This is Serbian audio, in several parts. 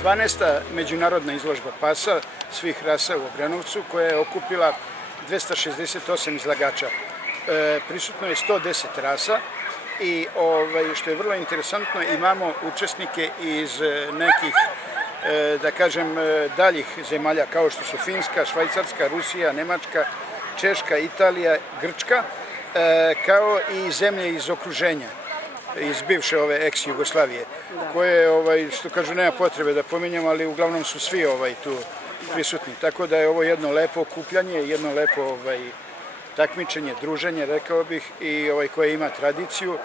Dvanaesta međunarodna izložba pasa svih rasa u Obrenovcu koja je okupila 268 izlagača. Prisutno je 110 rasa i što je vrlo interesantno, imamo učesnike iz nekih, da kažem, daljih zemalja kao što su Finska, Švajcarska, Rusija, Nemačka, Češka, Italija, Grčka, kao i zemlje iz okruženja, iz bivše ove ex-Jugoslavije, koje, što kažu, nema potrebe da pominjamo, ali uglavnom su svi tu prisutni. Tako da je ovo jedno lepo okupljanje, jedno lepo takmičenje, druženje, rekao bih, i koje ima tradiciju.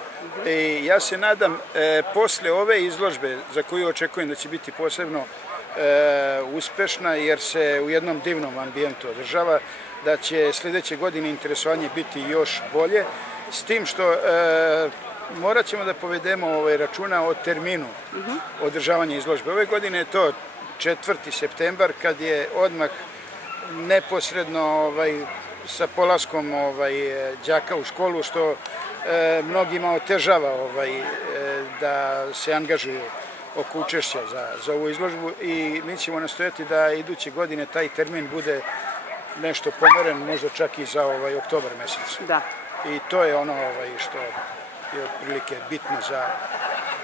I ja se nadam, posle ove izložbe, za koju očekujem da će biti posebno uspešna, jer se u jednom divnom ambijentu održava, da će sljedeće godine interesovanje biti još bolje, s tim što morat ćemo da povedemo računa o terminu održavanja izložbe. Ove godine je to 4. septembar, kad je odmah neposredno sa polaskom đaka u školu, što mnogima otežava da se angažuju oko učešća za ovu izložbu, i mi ćemo nastojati da iduće godine taj termin bude nešto pomeren, možda čak i za oktobar mesec. Da. I to je ono što je otprilike bitno za...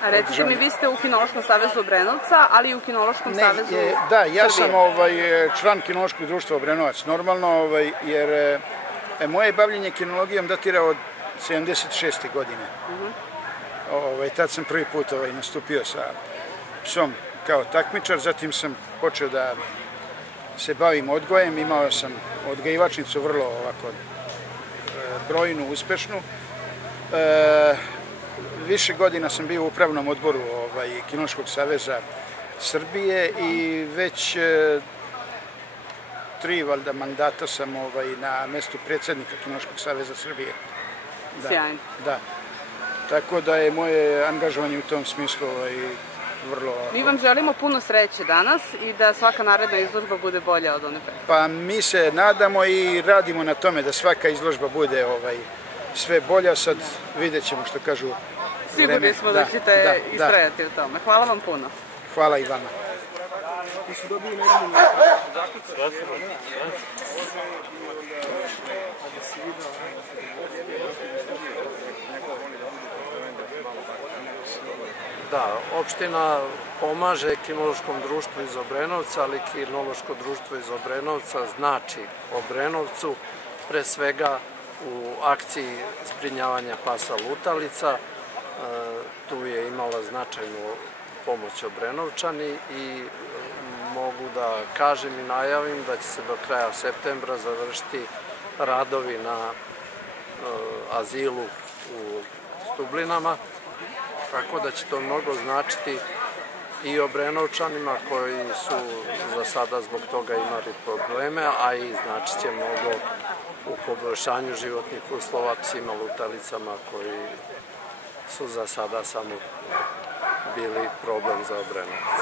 A recite mi, vi ste u Kinološkom savezu Obrenovca, ali i u Kinološkom savezu Srbije. Da, ja sam član Kinološkog društva Obrenovac, normalno, jer moje bavljenje kinologijom datira od 76. godine. Tad sam prvi put nastupio sa psom kao takmičar, zatim sam počeo da se bavim odgojem, imao sam odgajivačnicu vrlo brojnu, uspešnu. Više godina sam bio u upravnom odboru Kinološkog saveza Srbije i već 3 valjda mandata sam na mestu predsjednika Kinološkog saveza Srbije. Sjajno. Da. Tako da je moje angažovanje u tom smislu vrlo... Mi vam želimo puno sreće danas i da svaka naredna izložba bude bolja od one pre. Pa mi se nadamo i radimo na tome da svaka izložba bude sve bolja. Sad vidjet ćemo, što kažu, vreme. Sigurni smo da ćete istrajati u tome. Hvala vam puno. Hvala i vama. Da, opština pomaže Kinološkom društvu iz Obrenovca, ali Kinološko društvo iz Obrenovca znači Obrenovcu, pre svega u akciji zbrinjavanja pasa lutalica. Tu je imala značajnu pomoć Obrenovčani i mogu da kažem i najavim da će se do kraja septembra završiti radovi na azilu u Stublinama, tako da će to mnogo značiti i Obrenovčanima koji su za sada zbog toga imali probleme, a i značit će mnogo u poboljšanju životnih uslova psima lutalicama koji su za sada samo bili problem za Obrenovac.